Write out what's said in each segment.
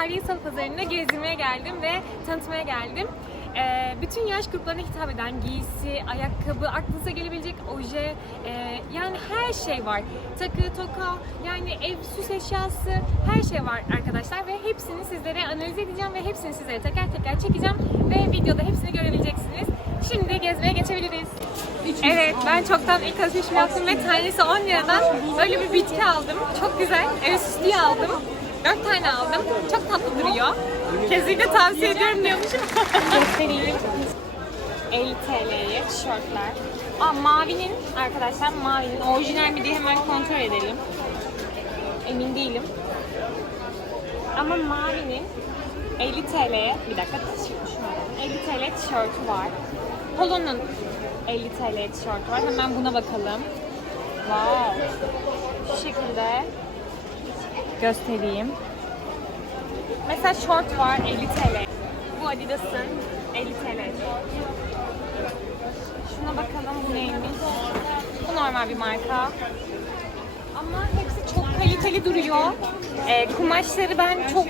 tarihi salı pazarına gezdirmeye geldim ve tanıtmaya geldim. Ee, bütün yaş gruplarına hitap eden giysi, ayakkabı, aklınıza gelebilecek oje, e, yani her şey var. Takı, toka, yani ev süs eşyası, her şey var arkadaşlar ve hepsini sizlere analiz edeceğim ve hepsini sizlere teker teker çekeceğim ve videoda hepsini görebileceksiniz. Şimdi gezmeye geçebiliriz. Evet, ben çoktan ilk alışverişimi yaptım ve tanesi 10 liradan böyle bir bitki aldım. Çok güzel. Ev süslüğü aldım. 4 tane aldım. Çok tatlı duruyor. Kesinlikle tavsiye ediyorum diyormuşum. Göstereyim. 50 TL'ye tişörtler. Aa, mavinin arkadaşlar mavinin orijinal mi diye hemen kontrol edelim. Emin değilim. Ama mavinin 50 TL'ye bir dakika şöyle 50 TL tişörtü var. Polo'nun 50 TL tişörtü var. Hemen buna bakalım. Wow. Şu şekilde göstereyim. Mesela short var 50 TL. Bu Adidas'ın 50 TL. Şuna bakalım bu neymiş. Bu normal bir marka. Ama hepsi çok kaliteli duruyor. Ee, kumaşları ben çok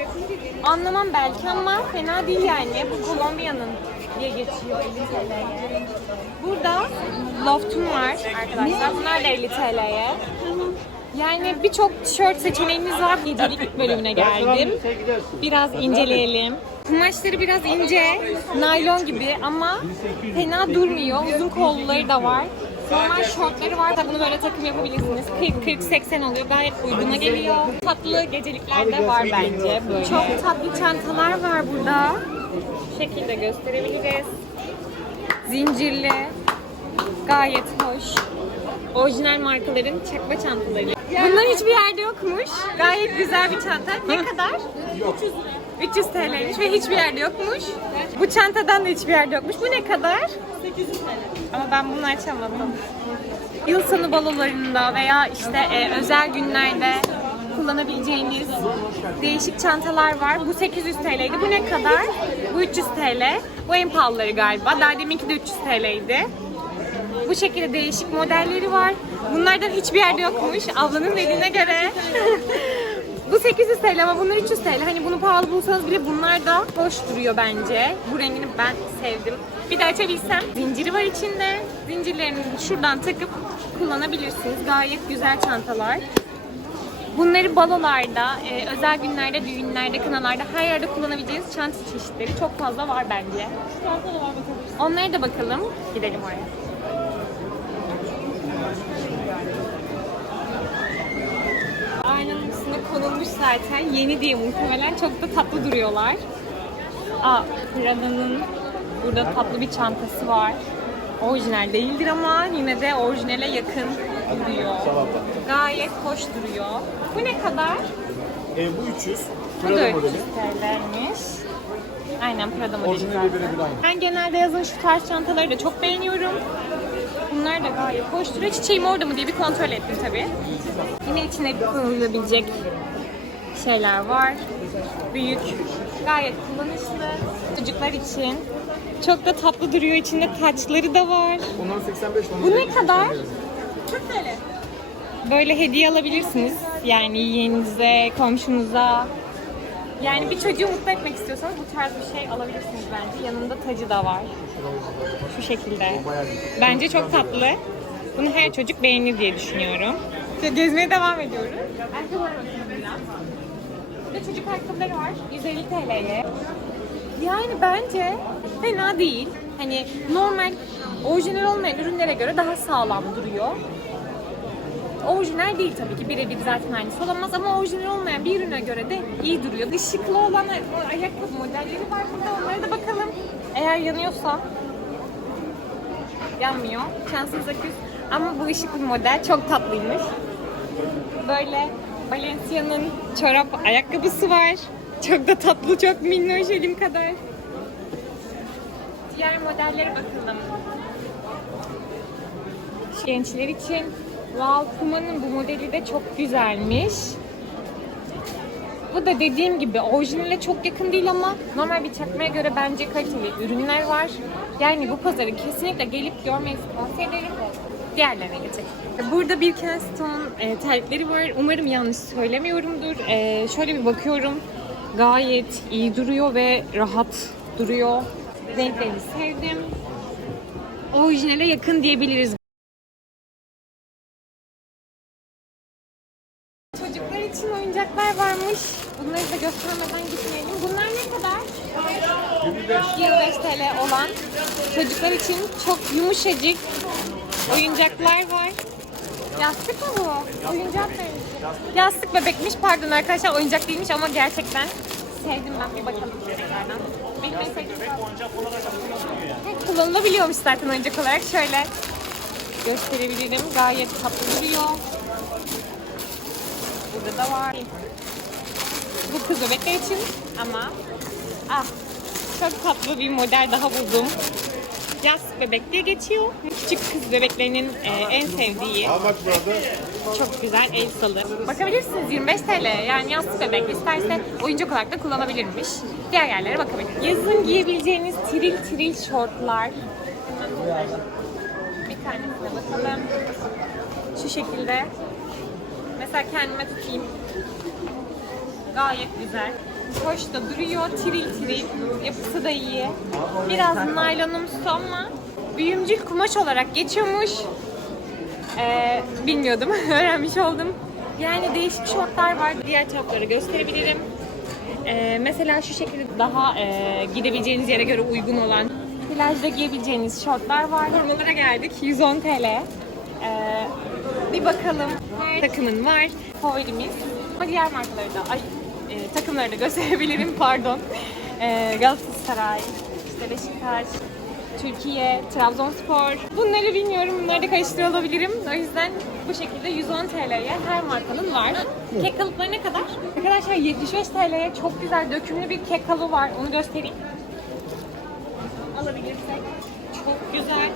anlamam belki ama fena değil yani. Bu Kolombiya'nın diye geçiyor 50 TL'ye. Burada Loft'um var arkadaşlar. Bunlar da 50 TL'ye. Yani birçok tişört seçeneğimiz var. Gecelik bölümüne geldim. Biraz inceleyelim. Kumaşları biraz ince, naylon gibi ama fena durmuyor. Uzun kolluları da var. Normal şortları var da bunu böyle takım yapabilirsiniz. 40-40-80 oluyor. Gayet uyguna geliyor. Tatlı gecelikler de var bence. Böyle. Çok tatlı çantalar var burada. Bu şekilde gösterebiliriz. Zincirli. Gayet hoş. Orijinal markaların çakma çantaları. Bunlar hiçbir yerde yokmuş. Gayet güzel bir çanta. Ne kadar? 300 lira. 300 TL'ymiş ve hiçbir yerde yokmuş. Bu çantadan da hiçbir yerde yokmuş. Bu ne kadar? 800 TL. Ama ben bunu açamadım. Yıl sonu balolarında veya işte e, özel günlerde kullanabileceğiniz değişik çantalar var. Bu 800 TL'ydi. Bu ne kadar? Bu 300 TL. Bu en pahalıları galiba. Daha deminki de 300 TL'ydi. Bu şekilde değişik modelleri var. Bunlardan hiçbir yerde yokmuş. Ablanın dediğine göre. Bu 800 TL ama bunlar 300 TL. Hani bunu pahalı bulsanız bile bunlar da hoş duruyor bence. Bu rengini ben sevdim. Bir de açabilsem. Zinciri var içinde. Zincirlerini şuradan takıp kullanabilirsiniz. Gayet güzel çantalar. Bunları balolarda, e, özel günlerde, düğünlerde, kınalarda her yerde kullanabileceğiniz çanta çeşitleri çok fazla var bence. Onlara da bakalım. Gidelim oraya. Konulmuş zaten. Yeni diye muhtemelen çok da tatlı duruyorlar. Aa, Prada'nın burada tatlı bir çantası var. Orijinal değildir ama yine de orijinale yakın duruyor. Gayet hoş duruyor. Bu ne kadar? E, bu 300. Bu da 300 modeli. TL'miş. Aynen Prada modeli. Ben genelde yazın şu tarz çantaları da çok beğeniyorum. Bunlar da gayet hoş duruyor. Çiçeğim orada mı diye bir kontrol ettim tabii. Yine içine konulabilecek şeyler var. Büyük. Gayet kullanışlı. Çocuklar için. Çok da tatlı duruyor. İçinde taçları da var. Onların 85 Bu ne kadar? 40 TL. Böyle hediye alabilirsiniz. Yani yeğeninize, komşunuza. Yani bir çocuğu mutlu etmek istiyorsanız bu tarz bir şey alabilirsiniz bence. Yanında tacı da var. Şu şekilde. Bence çok tatlı. Bunu her çocuk beğenir diye düşünüyorum. Gezmeye devam ediyoruz. Burada çocuk ayakkabıları var. 150 TL'ye. Yani bence fena değil. Hani normal orijinal olmayan ürünlere göre daha sağlam duruyor. Orijinal değil tabii ki birebir zaten aynısı olamaz ama orijinal olmayan bir ürüne göre de iyi duruyor. Işıklı olan ayakkabı modelleri var burada onlara da bakalım. Eğer yanıyorsa yanmıyor. Şansınıza küs. Ama bu ışıklı model çok tatlıymış. Böyle Balenciaga'nın çorap ayakkabısı var. Çok da tatlı, çok minnoş elim kadar. Diğer modellere bakalım. Gençler için Wow, Puma'nın bu modeli de çok güzelmiş. Bu da dediğim gibi orijinale çok yakın değil ama normal bir çakmaya göre bence kaliteli ürünler var. Yani bu pazarı kesinlikle gelip görmenizi tavsiye ederim. Diğerlerine geçelim. Burada bir Kensington e, terlikleri var. Umarım yanlış söylemiyorumdur. E, şöyle bir bakıyorum. Gayet iyi duruyor ve rahat duruyor. Renklerini sevdim. Orijinale yakın diyebiliriz. Da göstermeden gitmeyelim. Bunlar ne kadar? 25 TL olan çocuklar için çok yumuşacık oyuncaklar var. Yastık mı bu? Oyuncak benziyor. Yastık bebekmiş. Pardon arkadaşlar oyuncak değilmiş ama gerçekten sevdim ben. Bir bakalım tekrardan. Benim en sevdiğim Tek kullanılabiliyormuş zaten oyuncak olarak. Şöyle gösterebilirim. Gayet tatlı duruyor. Burada da var. Bu kız bebekler için ama ah çok tatlı bir model daha buldum. Yaz bebek diye geçiyor. Küçük kız bebeklerinin e, en sevdiği. Çok güzel el salı. Bakabilirsiniz 25 TL. Yani yastık bebek isterse oyuncak olarak da kullanabilirmiş. Diğer yerlere bakabilirsiniz. Yazın giyebileceğiniz tiril tiril şortlar. Bir tanesine bakalım. Şu şekilde. Mesela kendime tutayım. Gayet güzel. Hoş da duruyor. Tiril tiril. Yapısı da iyi. Biraz naylonumsu ama büyümcül kumaş olarak geçiyormuş. Ee, bilmiyordum. Öğrenmiş oldum. Yani değişik şortlar var. Diğer tarafları gösterebilirim. Ee, mesela şu şekilde daha e, gidebileceğiniz yere göre uygun olan plajda giyebileceğiniz şortlar var. Formalara geldik. 110 TL. Ee, bir bakalım. Takımın var. Favorimiz. Ama diğer markaları da, ay, e, takımları da gösterebilirim. Pardon. Ee, Galatasaray, işte Beşiktaş, Türkiye, Trabzonspor. Bunları bilmiyorum. Bunları da karıştırıyor olabilirim. O yüzden bu şekilde 110 TL'ye her markanın var. Kek kalıpları ne kadar? Arkadaşlar 75 TL'ye çok güzel dökümlü bir kek kalıbı var. Onu göstereyim. Alabilirsek. Çok güzel.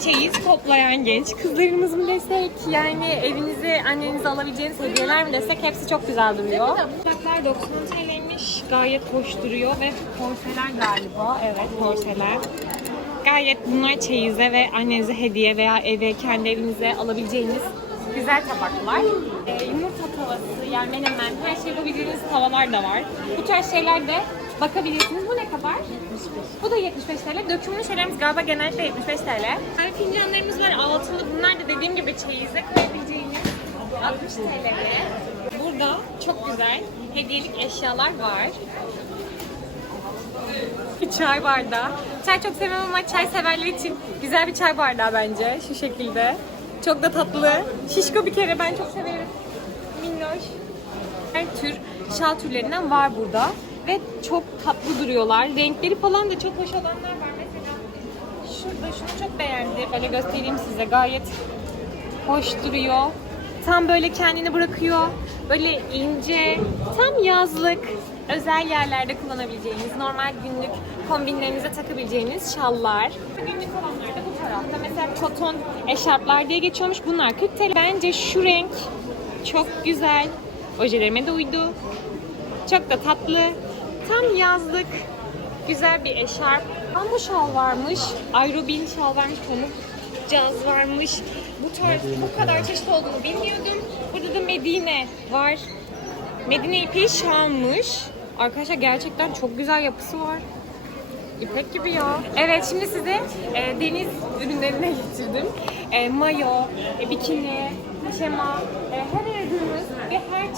Çeyiz toplayan genç kızlarımız mı desek, yani evinize annenize alabileceğiniz hediyeler mi desek hepsi çok güzel duruyor. Kulaklar 90 TL'ymiş. Gayet hoş duruyor ve porselen galiba. Evet porselen. Gayet bunlar çeyize ve annenize hediye veya eve kendi evinize alabileceğiniz güzel tabaklar. Ee, yumurta tavası, yani menemen, her şey yapabileceğiniz tavalar da var. Bu tarz şeyler de bakabilirsiniz. Bu ne kadar? Bu da 75 TL. Dökümlü şeylerimiz galiba genellikle 75 TL. Yani fincanlarımız var altılı. Bunlar da dediğim gibi çeyize koyabileceğiniz 60 TL'ye. Burada çok güzel hediyelik eşyalar var. Bir çay bardağı. Çay çok sevmem ama çay severler için güzel bir çay bardağı bence şu şekilde. Çok da tatlı. Şişko bir kere ben çok severim. Minnoş. Her tür şal türlerinden var burada. Ve çok tatlı duruyorlar. Renkleri falan da çok hoş olanlar var. Mesela şurada şunu çok beğendim. Böyle göstereyim size. Gayet hoş duruyor. Tam böyle kendini bırakıyor. Böyle ince, tam yazlık, özel yerlerde kullanabileceğiniz, normal günlük kombinlerinize takabileceğiniz şallar. Günlük olanlar da bu tarafta. Mesela koton eşarplar diye geçiyormuş. Bunlar 40 TL. Bence şu renk çok güzel. Ojelerime de uydu. Çok da tatlı. Tam yazlık. Güzel bir eşarp. Bambu şal varmış. Aerobin şal varmış. Pamuk caz varmış. Bu tarz bu kadar çeşit olduğunu bilmiyordum. Burada da Medine var. Medine ipeği şalmış. Arkadaşlar gerçekten çok güzel yapısı var. İpek gibi ya. Evet şimdi size e, deniz ürünlerine getirdim. E, mayo, e, bikini, pijama, e, her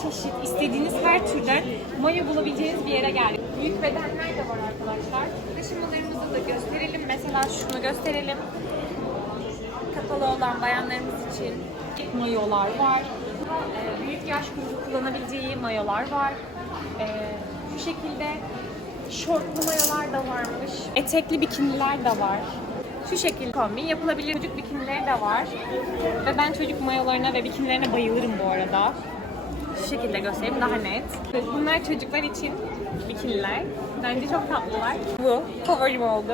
çeşit istediğiniz her türden mayo bulabileceğiniz bir yere geldik. Büyük bedenler de var arkadaşlar. Taşımalarımızı da gösterelim. Mesela şunu gösterelim. Kapalı olan bayanlarımız için mayolar var. E, büyük yaş grubu kullanabileceği mayolar var. E, şu şekilde şortlu mayolar da varmış. Etekli bikiniler de var. Şu şekilde kombin yapılabilir çocuk bikinileri de var. Ve ben çocuk mayolarına ve bikinilerine bayılırım bu arada. Şu şekilde göstereyim daha net. Bunlar çocuklar için bikiniler. Bence çok tatlılar. Bu favorim oldu.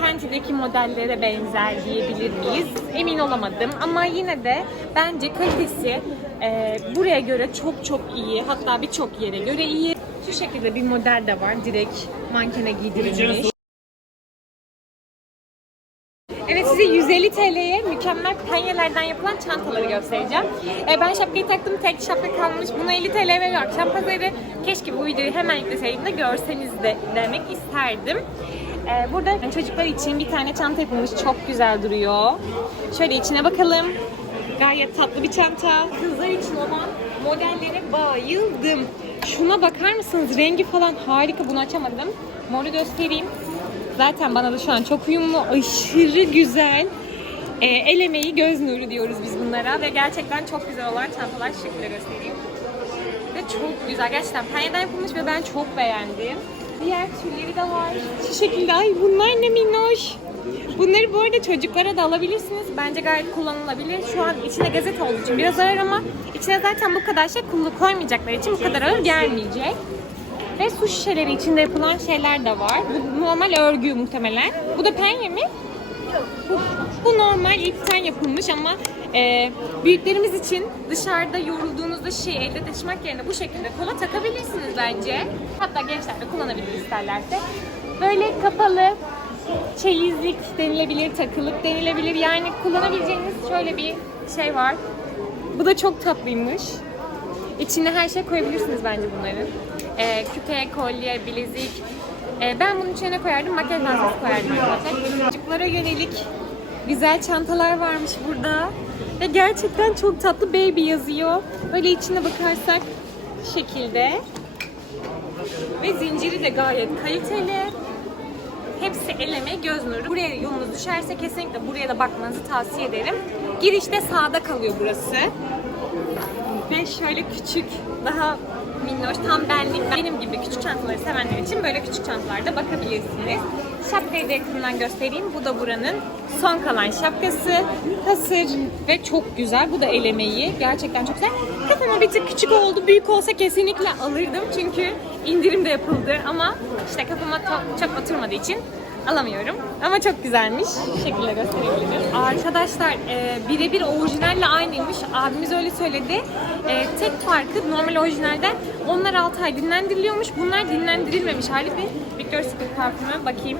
Penti'deki modellere benzer diyebilir miyiz? Emin olamadım ama yine de bence kalitesi e, buraya göre çok çok iyi. Hatta birçok yere göre iyi. Şu şekilde bir model de var. Direkt mankene giydirilmiş. Size 150 TL'ye mükemmel penyelerden yapılan çantaları göstereceğim. E, ben şapkayı taktım. Tek şapka kalmış. Buna 50 TL veriyor akşam pazarı. Keşke bu videoyu hemen yükleseydim de görseniz de demek isterdim. E, burada çocuklar için bir tane çanta yapılmış. Çok güzel duruyor. Şöyle içine bakalım. Gayet tatlı bir çanta. Kızlar için olan modellere bayıldım. Şuna bakar mısınız? Rengi falan harika. Bunu açamadım. Moru göstereyim. Zaten bana da şu an çok uyumlu. Aşırı güzel. E, el emeği göz nuru diyoruz biz bunlara. Ve gerçekten çok güzel olan çantalar şekilde göstereyim. Ve çok güzel. Gerçekten penyeden yapılmış ve ben çok beğendim. Diğer türleri de var. Şu şekilde. Ay bunlar ne minnoş. Bunları bu arada çocuklara da alabilirsiniz. Bence gayet kullanılabilir. Şu an içinde gazete olduğu için biraz ağır ama içine zaten bu kadar şey koymayacakları için bu kadar ağır gelmeyecek. Ve su şişeleri içinde yapılan şeyler de var. Bu normal örgü muhtemelen. Bu da penye mi? Bu, bu normal ipten yapılmış ama e, büyüklerimiz için dışarıda yorulduğunuzda şişeyi elde taşımak yerine bu şekilde kola takabilirsiniz bence. Hatta gençler de kullanabilir isterlerse. Böyle kapalı çeyizlik denilebilir, takılık denilebilir. Yani kullanabileceğiniz şöyle bir şey var. Bu da çok tatlıymış. İçine her şey koyabilirsiniz bence bunların. Ee, küpe, kolye, bilezik. Ee, ben bunun içine koyardım, makyaj malzemesi koyardım arkadaşlar. Çocuklara yönelik güzel çantalar varmış burada. Ve gerçekten çok tatlı baby yazıyor. Böyle içine bakarsak şekilde. Ve zinciri de gayet kaliteli. Hepsi el emeği, göz nuru. Buraya yolunuz düşerse kesinlikle buraya da bakmanızı tavsiye ederim. Girişte sağda kalıyor burası. Ve şöyle küçük, daha minnoş, tam benlik, benim gibi küçük çantaları sevenler için böyle küçük çantalarda bakabilirsiniz. Şapkayı da yakından göstereyim. Bu da buranın son kalan şapkası. Hasır ve çok güzel. Bu da el emeği. Gerçekten çok güzel. Kafama bir tık küçük oldu. Büyük olsa kesinlikle alırdım. Çünkü indirim de yapıldı. Ama işte kafama çok oturmadığı için alamıyorum. Ama çok güzelmiş. Şu şekilde gösterebilirim. Arkadaşlar e, birebir orijinalle aynıymış. Abimiz öyle söyledi. E, tek farkı normal orijinalden onlar 6 ay dinlendiriliyormuş. Bunlar dinlendirilmemiş hali bir Victoria's Secret parfümü bakayım.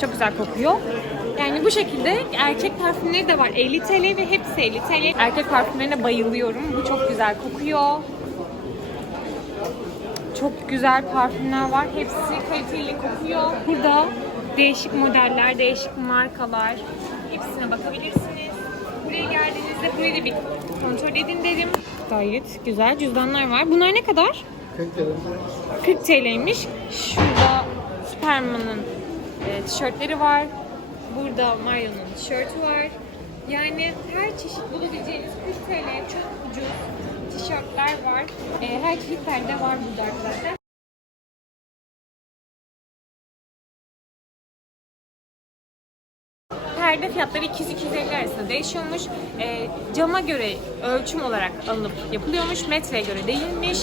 Çok güzel kokuyor. Yani bu şekilde erkek parfümleri de var. 50 TL ve hepsi 50 TL. Erkek parfümlerine bayılıyorum. Bu çok güzel kokuyor. Çok güzel parfümler var. Hepsi kaliteli kokuyor. Burada değişik modeller, değişik markalar. Hepsine bakabilirsiniz. Buraya geldiğinizde burayı da bir kontrol edin derim. Gayet güzel cüzdanlar var. Bunlar ne kadar? 40 TL'ymiş. Şurada Superman'ın e, tişörtleri var. Burada Mario'nun tişörtü var. Yani her çeşit bulabileceğiniz 40 TL çok ucuz tişörtler var. E, her çeşit perde var burada arkadaşlar. Perde fiyatları 200-250 arasında değişiyormuş. E, cama göre ölçüm olarak alınıp yapılıyormuş. Metreye göre değilmiş.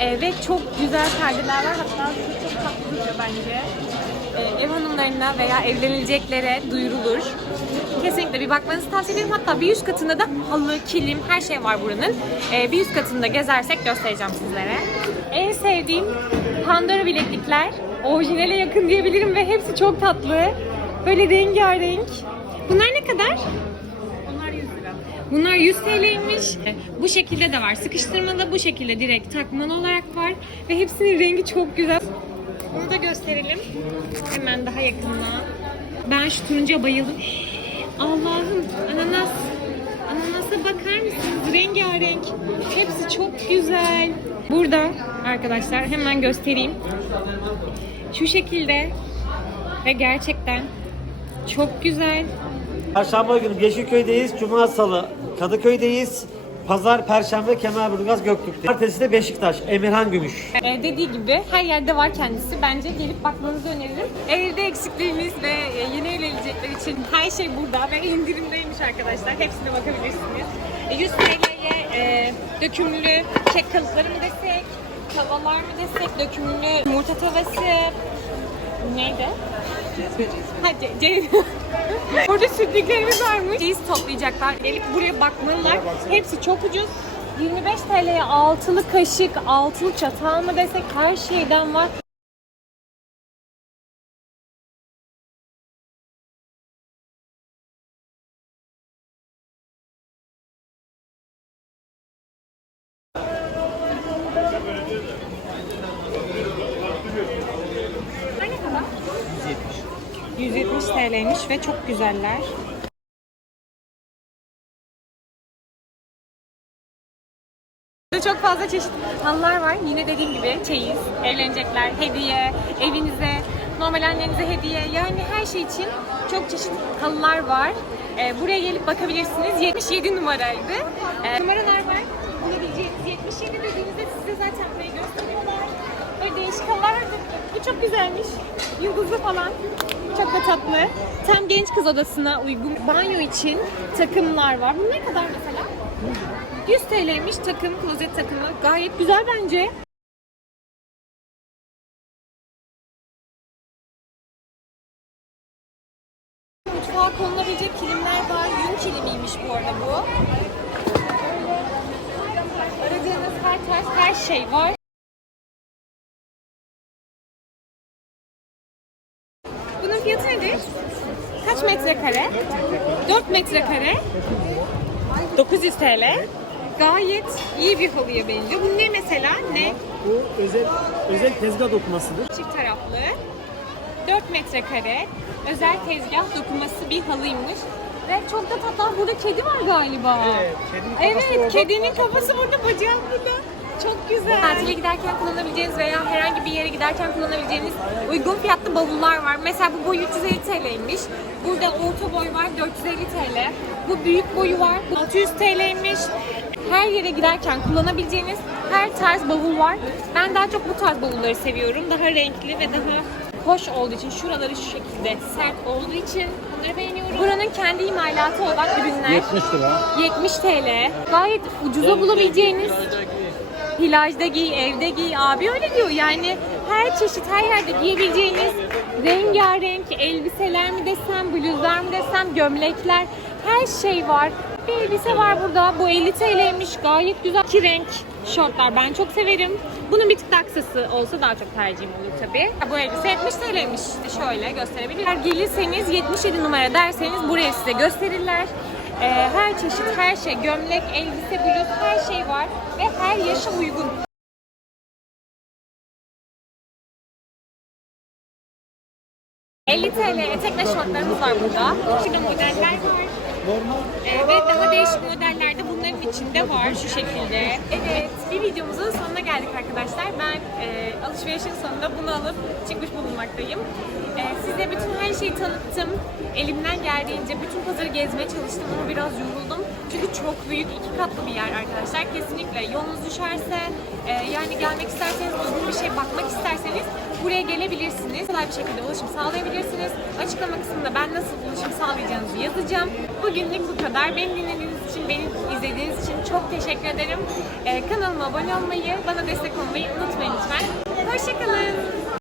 E, ve çok güzel perdeler var. Hatta çok tatlı bence. E, ev hanımlarına veya evlenileceklere duyurulur. Kesinlikle bir bakmanızı tavsiye ederim. Hatta bir üst katında da halı, kilim, her şey var buranın. E, bir üst katında gezersek göstereceğim sizlere. En sevdiğim Pandora bileklikler. Orijinale yakın diyebilirim ve hepsi çok tatlı. Böyle rengarenk. Bunlar ne kadar? Bunlar 100 lira. Bunlar 100 TL'ymiş. Bu şekilde de var. Sıkıştırmalı bu şekilde direkt takmalı olarak var. Ve hepsinin rengi çok güzel. Bunu da gösterelim. Hemen daha yakından. Ben şu turuncuya bayıldım. Allah'ım ananas. Ananasa bakar mısınız? Rengarenk. Hepsi çok güzel. Burada arkadaşlar hemen göstereyim. Şu şekilde ve gerçekten çok güzel. Çarşamba günü Yeşilköy'deyiz, Cuma Salı Kadıköy'deyiz, Pazar, Perşembe, Kemerburgaz, Göktürk'te. Cumartesi de Beşiktaş, Emirhan Gümüş. Ee, dediği gibi her yerde var kendisi. Bence gelip bakmanızı öneririm. Evde eksikliğiniz ve e, yeni evlenecekler için her şey burada ve indirimdeymiş arkadaşlar. Hepsine bakabilirsiniz. E, 100 TL'ye e, dökümlü kek kalıpları mı desek, tavalar mı desek, dökümlü yumurta tavası, neydi? Ha, ce- ce- Orada sütlüklerimiz varmış. Çeyiz toplayacaklar. Gelip buraya bakmalılar. Hepsi çok ucuz. 25 TL'ye altılı kaşık, altılı çatal mı desek her şeyden var. TL'ymiş ve çok güzeller. Çok fazla çeşit halılar var. Yine dediğim gibi çeyiz, evlenecekler, hediye, evinize, normal annenize hediye. Yani her şey için çok çeşit halılar var. Ee, buraya gelip bakabilirsiniz. 77 numaraydı. Ee, numaralar var. Bulabileceğiniz 77 dediğinizde size zaten burayı gösteriyorlar. Böyle değişik halılar var. Bu çok güzelmiş. Yıldızlı falan. Çok da tatlı. Tam genç kız odasına uygun banyo için takımlar var. Bu ne kadar mesela? 100 TL'ymiş takım, klozet takımı. Gayet güzel bence. Mutfağa konulabilecek kilimler var. Yün kilimiymiş bu arada bu. Aradığınız her tarz her şey var. Bunun fiyatı nedir? Kaç metrekare? 4 metrekare. 900 TL. Gayet iyi bir halıya benziyor. Bu ne mesela? Ne? Bu özel özel tezgah dokumasıdır. Çift taraflı. 4 metrekare. Özel tezgah dokuması bir halıymış. Ve çok da tatlı. Burada kedi var galiba. Evet, kedinin kafası Evet, kedinin kafası burada, bacağı burada. Çok güzel. Tatile giderken kullanabileceğiniz veya herhangi bir yere giderken kullanabileceğiniz uygun fiyatlı bavullar var. Mesela bu boy 350 TL'ymiş. Burada orta boy var 450 TL. Bu büyük boyu var. Bu 600 TL'ymiş. Her yere giderken kullanabileceğiniz her tarz bavul var. Ben daha çok bu tarz bavulları seviyorum. Daha renkli ve daha hoş olduğu için şuraları şu şekilde sert olduğu için bunları beğeniyorum. Buranın kendi imalatı olan ürünler 70 lira. 70 TL. Gayet ucuza bulabileceğiniz plajda giy, evde giy. Abi öyle diyor yani her çeşit her yerde giyebileceğiniz rengarenk elbiseler mi desem, bluzlar mı desem, gömlekler her şey var. Bir elbise var burada. Bu 50 TL'ymiş. Gayet güzel. İki renk şortlar ben çok severim. Bunun bir tık daha olsa daha çok tercihim olur tabii. Bu elbise 70 TL'ymiş. İşte şöyle gösterebilirim. Eğer gelirseniz 77 numara derseniz buraya size gösterirler. Ee, her çeşit her şey, gömlek, elbise, bluz her şey var ve her yaşa uygun. ...50 TL etek ve şortlarımız var burada. Şimdi modeller var. Ee, ve daha değişik modeller de bunların içinde var şu şekilde. Evet, bir videomuzun sonuna geldik arkadaşlar. Ben e, alışverişin sonunda bunu alıp çıkmış bulunmaktayım. E, size bütün her şeyi tanıttım. Elimden geldiğince bütün pazarı gezmeye çalıştım ama biraz yoruldum. Çünkü çok büyük iki katlı bir yer arkadaşlar. Kesinlikle yolunuz düşerse, e, yani gelmek isterseniz, uygun bir şey bakmak isterseniz buraya gelebilirsiniz. Kolay bir şekilde ulaşım sağlayabilirsiniz. Açıklama kısmında ben nasıl ulaşım sağlayacağınızı yazacağım. Bugünlük bu kadar. Beni dinlediğiniz beni izlediğiniz için çok teşekkür ederim. Ee, kanalıma abone olmayı, bana destek olmayı unutmayın lütfen. Hoşçakalın.